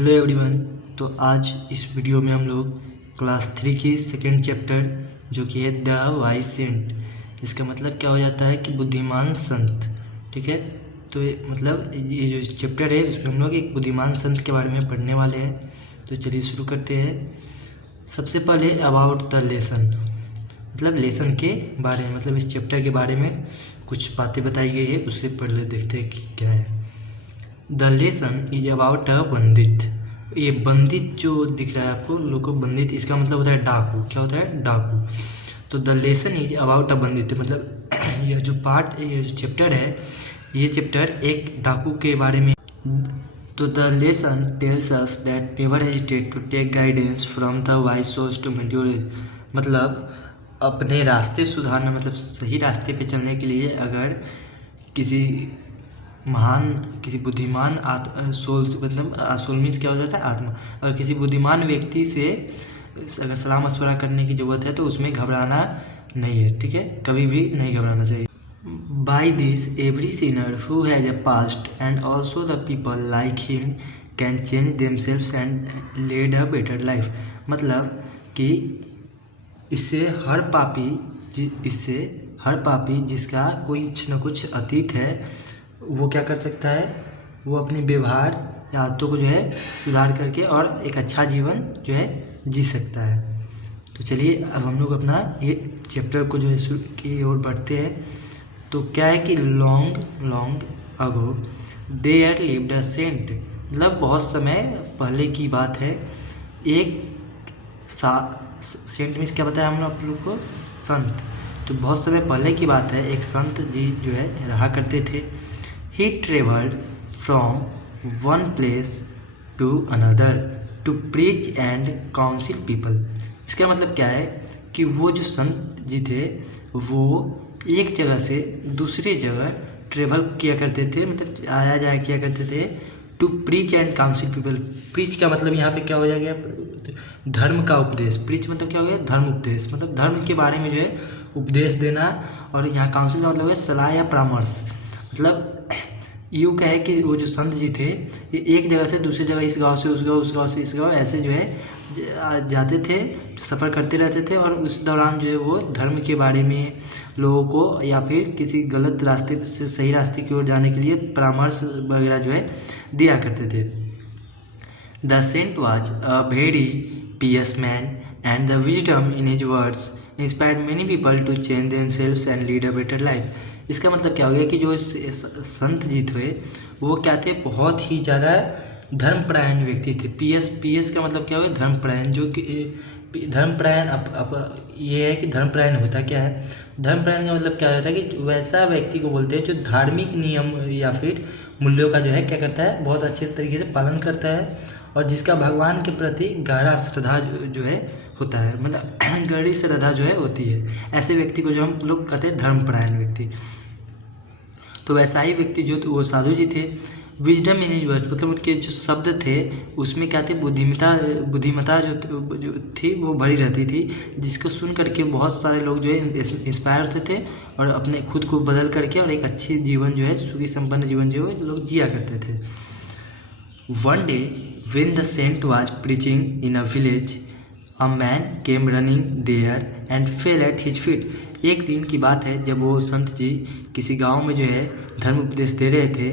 Hello everyone. तो आज इस वीडियो में हम लोग क्लास 3 की सेकेंड चैप्टर जो कि है द वाइज सेंट, इसका मतलब क्या हो जाता है कि बुद्धिमान संत। ठीक है, तो ये जो चैप्टर है उसमें हम लोग एक बुद्धिमान संत के बारे में पढ़ने वाले हैं। तो चलिए शुरू करते हैं। सबसे पहले अबाउट द लेसन, मतलब लेसन के बारे में, मतलब इस चैप्टर के बारे में कुछ बातें बताई गई है, उससे पढ़ ले देखते हैं कि क्या है। The lesson is about a bandit. ये बंदित जो दिख रहा है आपको लोग को, बंदित इसका मतलब होता है डाकू। क्या होता है? डाकू। तो the lesson is about a bandit, मतलब यह जो पार्ट, ये जो चैप्टर है, ये चैप्टर एक डाकू के बारे में। तो the lesson tells us that never hesitate to take guidance from the wise source to mentor, मतलब अपने रास्ते सुधारना, मतलब सही रास्ते पे चलने के लिए अगर किसी किसी बुद्धिमान सोल से, मतलब सोल मीन्स क्या हो जाता है? आत्मा। अगर किसी बुद्धिमान व्यक्ति से अगर सलाह मशवरा करने की ज़रूरत है तो उसमें घबराना नहीं है। ठीक है, कभी भी नहीं घबराना चाहिए। By this every Sinner who has a past and also the people like him can change themselves and lead a better life, मतलब कि इससे हर पापी जिसका कुछ न कुछ अतीत है, वो क्या कर सकता है? वो अपने व्यवहार या आदतों को जो है सुधार करके और एक अच्छा जीवन जो है जी सकता है। तो चलिए अब हम लोग अपना ये चैप्टर को जो है शुरू की ओर बढ़ते हैं। तो क्या है कि long ago there lived a saint, मतलब बहुत समय पहले की बात है। एक सेंट मीन्स क्या बताया हम लोग को? संत। तो बहुत समय पहले की बात है, एक संत जी जो है रहा करते थे। He traveled from one place to another to preach and counsel people। इसका मतलब क्या है कि वो जो संत जी थे वो एक जगह से दूसरी जगह ट्रेवल किया करते थे, मतलब आया जाया किया करते थे। To preach and counsel people, preach का मतलब यहाँ पे क्या हो जाएगा? धर्म का उपदेश। प्रीच मतलब क्या हो गया? धर्म उपदेश, मतलब धर्म के बारे में जो है उपदेश देना। और यहाँ काउंसिल का मतलब है सलाह या परामर्श। मतलब यूँ कहे कि वो जो संत जी थे ये एक जगह से दूसरी जगह, इस गांव से उस गांव, उस गांव से इस गांव, ऐसे जो है जाते थे, सफ़र करते रहते थे। और उस दौरान जो है वो धर्म के बारे में लोगों को या फिर किसी गलत रास्ते से सही रास्ते की ओर जाने के लिए परामर्श वगैरह जो है दिया करते थे। The saint was a very pious man and the wisdom in his words inspired many people to change themselves and lead a better life. इसका मतलब क्या हो गया कि जो संत जी थे वो क्या थे? बहुत ही ज़्यादा धर्मपरायण व्यक्ति थे। पीएस का मतलब क्या हो गया? धर्मपरायण। जो कि धर्मपरायण अब ये है कि धर्मपरायण होता क्या है? धर्मपरायण का मतलब क्या होता है कि वैसा व्यक्ति को बोलते हैं जो धार्मिक नियम या फिर मूल्यों का जो है क्या करता है? बहुत अच्छे तरीके से पालन करता है और जिसका भगवान के प्रति गहरा श्रद्धा जो है होता है, मतलब गहरी श्रद्धा जो है होती है। ऐसे व्यक्ति को जो हम लोग कहते हैं धर्मपरायण व्यक्ति। तो वैसा ही व्यक्ति जो वो साधु जी थे। विजडम इन हिज वर्ड्स, मतलब उनके जो शब्द थे उसमें क्या थे? बुद्धिमता जो थी वो भरी रहती थी, जिसको सुन करके बहुत सारे लोग जो है इंस्पायर होते थे और अपने खुद को बदल करके और एक अच्छी जीवन जो है, सुखी संपन्न जीवन जो है लोग जिया करते थे। One day when the saint was preaching in a village, a man came running there and fell at his feet। एक दिन की बात है जब वो संत जी किसी गांव में जो है धर्म उपदेश दे रहे थे।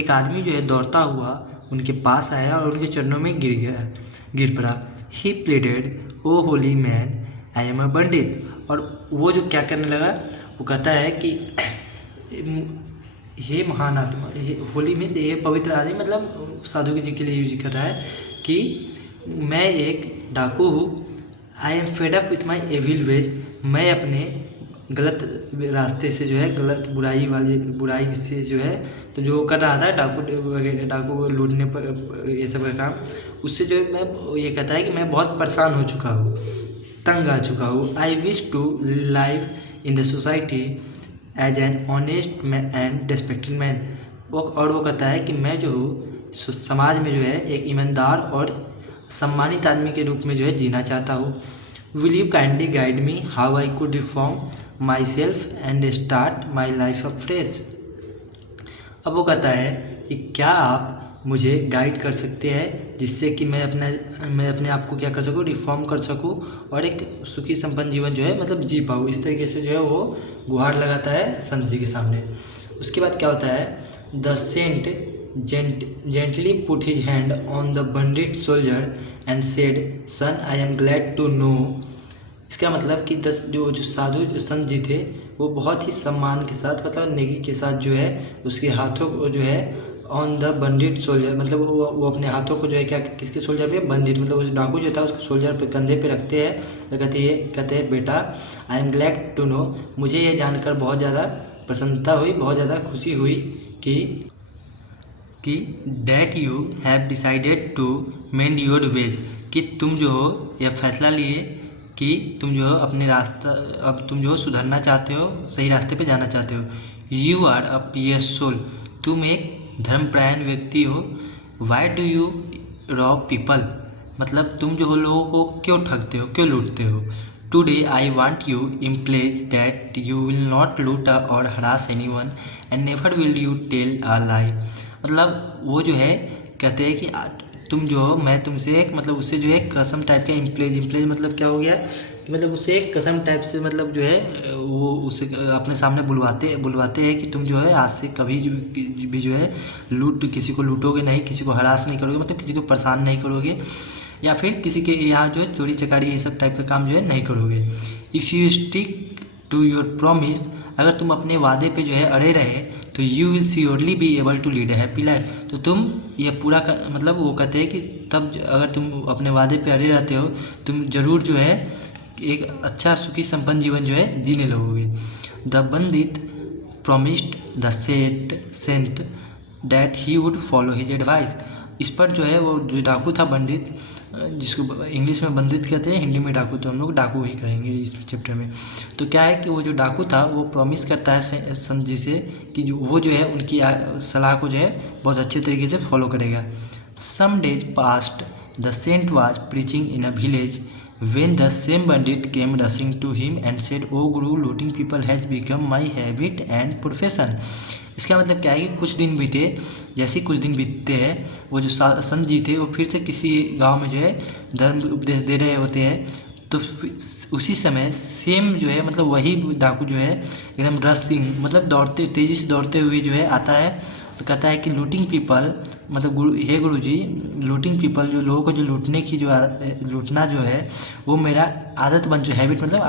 एक आदमी जो है दौड़ता हुआ उनके पास आया और उनके चरणों में गिर पड़ा। He pleaded, oh holy man, I am a pandit. और वो जो क्या करने लगा, वो कहता है कि हे महान आत्मा, होली में ये पवित्र आदमी, मतलब साधु जी के लिए यूज कर रहा है कि मैं एक डाकू हूँ। I am fed up with my evil ways, मैं अपने गलत रास्ते से जो है, गलत बुराई से जो है, तो जो कर रहा था डाकू को लूटने पर ये सब का काम, उससे जो है मैं ये कहता है कि मैं बहुत परेशान हो चुका हूँ, तंग आ चुका हूँ। I wish to live in the society as an honest and respected man. वो कहता है कि मैं जो हूँ समाज में जो है एक ईमानदार और सम्मानित आदमी के रूप में जो है जीना चाहता हूँ। Will you kindly guide me how I could reform my self and start my life a fresh. अब वो कहता है कि क्या आप मुझे गाइड कर सकते हैं, जिससे कि मैं अपने आप को क्या कर सकूँ, रिफॉर्म कर सकूँ और एक सुखी संपन्न जीवन जो है मतलब जी पाऊँ। इस तरीके से जो है वो गुहार लगाता है संत जी के सामने। उसके बाद क्या होता है, the saint gently put his hand on the wounded soldier and said, son, I am glad to know। इसका मतलब कि जो साधु जो संत जी थे वो बहुत ही सम्मान के साथ मतलब नेगी के साथ जो है उसके हाथों को जो है ऑन द बंडिट सोल्जर, मतलब वो अपने हाथों को जो है क्या किसके सोल्जर पे, बंडिट मतलब उस डाकू जो था उसके सोल्जर पे कंधे पे रखते हैं। तो कहते हैं बेटा, I am glad to know, मुझे ये जानकर बहुत ज़्यादा प्रसन्नता हुई, बहुत ज़्यादा खुशी हुई कि that you have decided to mend your ways, कि तुम जो हो यह फैसला लिए कि तुम जो हो अपने रास्ता, अब तुम जो हो सुधरना चाहते हो, सही रास्ते पे जाना चाहते हो। You are a pious soul, तुम एक धर्मपरायण व्यक्ति हो। Why do you rob people, मतलब तुम जो हो लोगों को क्यों ठगते हो, क्यों लूटते हो। Today I want you pledge that you will not loot or harass anyone and never will you tell a lie. मतलब वो जो है कहते हैं कि तुम जो हो, मैं तुमसे एक मतलब उससे जो है कसम टाइप का इम्प्लेज मतलब क्या हो गया कि मतलब उससे एक कसम टाइप से मतलब जो है वो उसे अपने सामने बुलवाते हैं कि तुम जो है आज से कभी भी जो है किसी को लूटोगे नहीं, किसी को हरास नहीं करोगे, मतलब किसी को परेशान नहीं करोगे, या फिर किसी के यहाँ जो है चोरी चकारी ये सब टाइप का काम जो है नहीं करोगे। If you stick to your promise, अगर तुम अपने वादे पे जो है अड़े रहे तो you will surely be able to lead a happy life, तो तुम ये पूरा मतलब वो कहते हैं कि तब अगर तुम अपने वादे पे अड़े रहते हो तुम जरूर जो है एक अच्छा सुखी संपन्न जीवन जो है जीने लगोगे। The bandit promised the saint that he would follow his advice. इस पर जो है वो जो डाकू था पंडित, जिसको इंग्लिश में बंदित कहते हैं, हिंदी में डाकू, तो हम लोग डाकू ही कहेंगे इस चैप्टर में। तो क्या है कि वो जो डाकू था वो प्रॉमिस करता है संत जी से कि वो जो है उनकी सलाह को जो है बहुत अच्छे तरीके से फॉलो करेगा। Some days past the saint was preaching in a village when the same bandit came rushing to him and said, "Oh Guru, looting people has become my habit and profession." इसका मतलब क्या है कि कुछ दिन बीते, जैसे कुछ दिन बीतते हैं वो जो संत जी थे वो फिर से किसी गांव में जो है धर्म उपदेश दे रहे होते हैं, तो उसी समय सेम जो है मतलब वही डाकू जो है एकदम रशिंग मतलब तेज़ी से दौड़ते हुए जो है आता है, तो कहता है कि लूटिंग पीपल मतलब गुरु जी, लूटिंग पीपल जो लोगों को जो लूटने की लूटना जो है वो मेरा आदत बन चुका है, हैबिट मतलब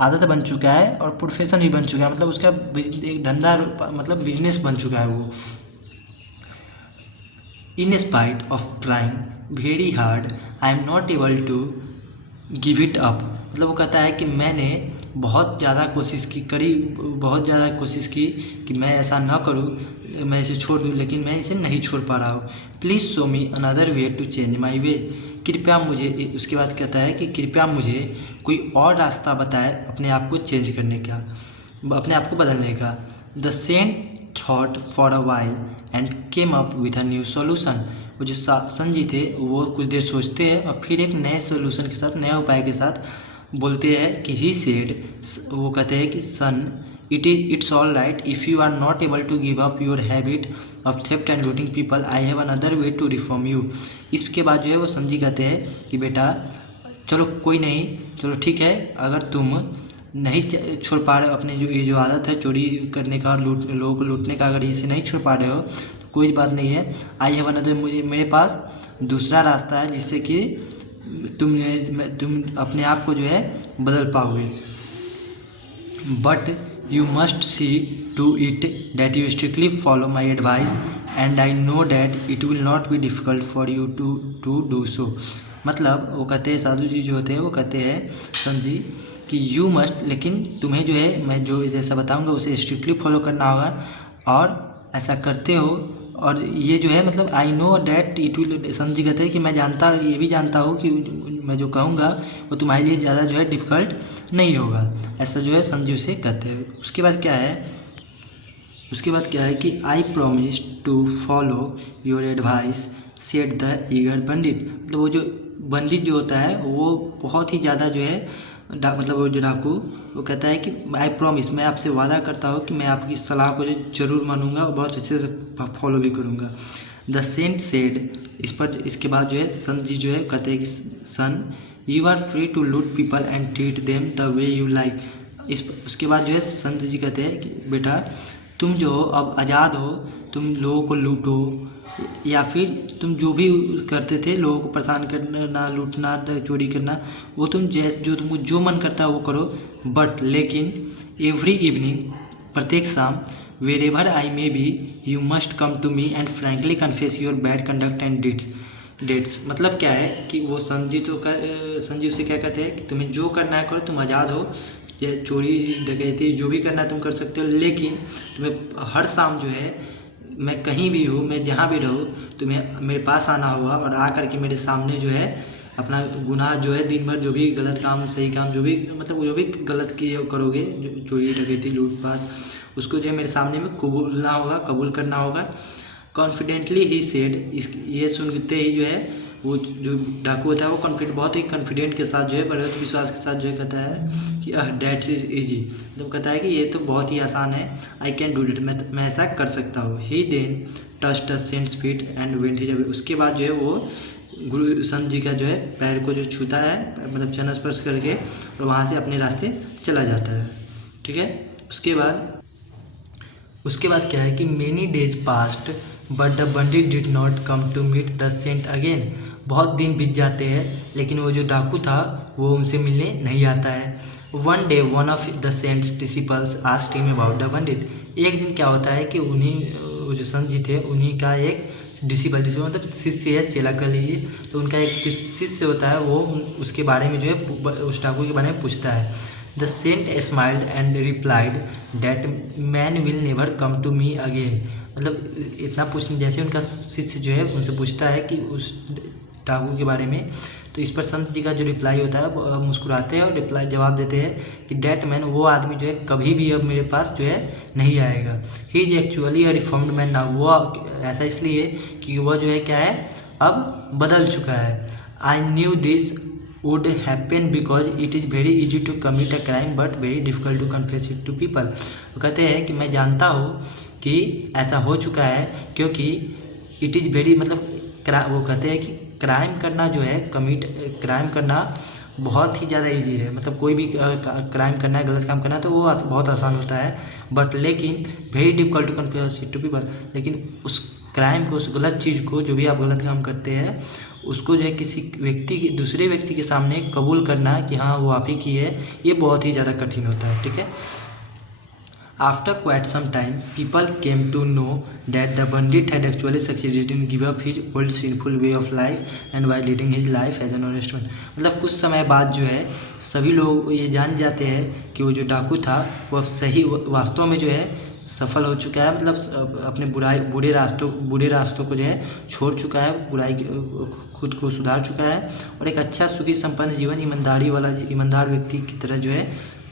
आदत बन चुका है और प्रोफेशन भी बन चुका है, मतलब उसका एक धंधा मतलब बिजनेस बन चुका है वो। In spite of trying very hard I am not able to give it up, मतलब वो कहता है कि मैंने बहुत ज़्यादा कोशिश की कि मैं ऐसा ना करूँ, मैं इसे छोड़ दूँ, लेकिन मैं इसे नहीं छोड़ पा रहा हूँ। Please show me another way to change my way, कृपया मुझे, उसके बाद कहता है कि कृपया मुझे कोई और रास्ता बताए अपने आप को चेंज करने का, अपने आप को बदलने का। The saint thought for a while and came up with a new solution, वो जो संत जी थे वो कुछ देर सोचते हैं और फिर एक नए सोल्यूशन के साथ, नए उपाय के साथ बोलते हैं कि ही सेड, वो कहते हैं कि son it's all right if you are not able to give up your habit of theft and looting people, I have another way to reform you. इसके बाद जो है वो संत जी कहते हैं कि बेटा चलो कोई नहीं, चलो ठीक है, अगर तुम नहीं छोड़ पा रहे हो अपने ये जो आदत है चोरी करने का, लोगों को लूटने का, अगर इसे नहीं छोड़ पा रहे हो तो कोई बात नहीं है, आई हैव अनदर, मेरे पास दूसरा रास्ता है जिससे कि तुम अपने आप को जो है बदल पाओगे। But you must see to it that you strictly follow my advice and I know that it will not be difficult for you to do so. मतलब वो कहते हैं, साधु जी जो होते हैं वो कहते हैं संत जी कि यू मस्ट, लेकिन तुम्हें जो है मैं जो जैसा बताऊंगा उसे स्ट्रिक्टली फॉलो करना होगा, और ऐसा करते हो, और ये जो है मतलब आई नो डैट इट विल, संत जी कहते हैं कि मैं ये भी जानता हूँ कि मैं जो कहूँगा वो तुम्हारे लिए ज़्यादा जो है डिफ़िकल्ट नहीं होगा, ऐसा जो है संत जी उसे कहते हैं। उसके बाद क्या है कि I promise to follow your advice said the eager pandit, मतलब वो जो पंडित जो होता है वो बहुत ही ज़्यादा जो है मतलब वो जो डाकू वो कहता है कि आई प्रॉमिस, मैं आपसे वादा करता हूँ कि मैं आपकी सलाह को जरूर मानूंगा और बहुत अच्छे से फॉलो भी करूँगा। द सेंट सेड, इसके बाद जो है संत जी जो है कहते हैं कि son, you are free to loot people and treat them the way you like. उसके बाद जो है संत जी कहते हैं कि बेटा तुम जो हो अब आज़ाद हो, तुम लोगों को लूटो या फिर तुम जो भी करते थे लोगों को परेशान करना, लूटना, चोरी करना, वो तुम जो तुमको जो मन करता है वो करो, बट लेकिन एवरी इवनिंग, प्रत्येक शाम, wherever I may be, you must come to me and frankly confess your bad conduct and deeds. मतलब क्या है कि वो संत जी उससे क्या कहते हैं कि तुम्हें जो करना है करो, तुम आज़ाद हो, या चोरी डकैती जो भी करना है तुम कर सकते हो, लेकिन तुम्हें हर शाम जो है, मैं कहीं भी हूँ, मैं जहाँ भी रहूँ, तुम्हें मेरे पास आना होगा और आकर के मेरे सामने जो है अपना गुनाह जो है दिन भर जो भी गलत काम सही काम जो भी मतलब जो भी गलत किए करोगे, जो चोरी डकैती लूटपाट, उसको जो है मेरे सामने में कबूल करना होगा। कॉन्फिडेंटली ही सेड, ये सुनते ही जो है वो जो डाकू होता है वो बहुत ही कॉन्फिडेंट के साथ जो है, बड़े विश्वास के साथ जो है कहता है कि डैट्स इज ईजी, तो कहता है कि ये तो बहुत ही आसान है, आई कैन डू इट, मैं ऐसा कर सकता हूँ। He then touch the saint's feet and went his away, उसके बाद जो है वो गुरु संत जी का जो है पैर को जो छूता है, मतलब चरण स्पर्श करके, और वहाँ से अपने रास्ते चला जाता है। ठीक है, उसके बाद क्या है कि many days passed but the bandit did not come to meet the saint again. बहुत दिन बीत जाते हैं लेकिन वो जो डाकू था वो उनसे मिलने नहीं आता है। One day one of the saint's disciples asked him about the bandit. एक दिन क्या होता है कि वो जो संत जी थे उन्हीं का एक डिसिपल मतलब शिष्य है, चेला कर लीजिए, तो उनका एक शिष्य होता है, वो उसके बारे में जो है उस डाकू के बारे में पूछता है। The saint smiled and replied that man will never come to me again. मतलब इतना पूछने जैसे उनका शिष्य जो है उनसे पूछता है कि उस डाकू के बारे में, तो इस पर संत जी का जो रिप्लाई होता है वो मुस्कुराते हैं और जवाब देते हैं कि डैट मैन, वो आदमी जो है कभी भी अब मेरे पास जो है नहीं आएगा। He is actually a reformed man now, वो ऐसा इसलिए कि वह जो है क्या है, अब बदल चुका है। I knew this would happen because it is very easy to commit a crime but very difficult to confess it to people. वो कहते हैं कि मैं जानता हूँ कि ऐसा हो चुका है क्योंकि इट इज़ वेरी मतलब वो कहते हैं कि क्राइम करना जो है क्राइम करना बहुत ही ज़्यादा इजी है, मतलब कोई भी क्राइम करना है, गलत काम करना है तो वो बहुत आसान होता है, बट लेकिन very difficult to confess it to people. लेकिन उस क्राइम को, उस गलत चीज़ को, जो भी आप गलत काम करते हैं उसको जो है किसी दूसरे व्यक्ति के सामने कबूल करना कि हाँ वो आप ही की है, ये बहुत ही ज़्यादा कठिन होता है। ठीक है, after quite some time people came to know that the bandit had actually succeeded in give up his old sinful way of life and why leading his life as an honest man. मतलब कुछ समय बाद जो है सभी लोग ये जान जाते हैं कि वो जो डाकू था वह वास्तव में जो है सफल हो चुका है, मतलब अपने बुरे रास्तों को जो है छोड़ चुका है, खुद को सुधार चुका है और एक अच्छा सुखी संपन्न जीवन ईमानदार व्यक्ति की तरह जो है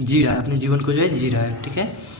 जी रहा है, अपने जीवन को जो है जी रहा है। ठीक है।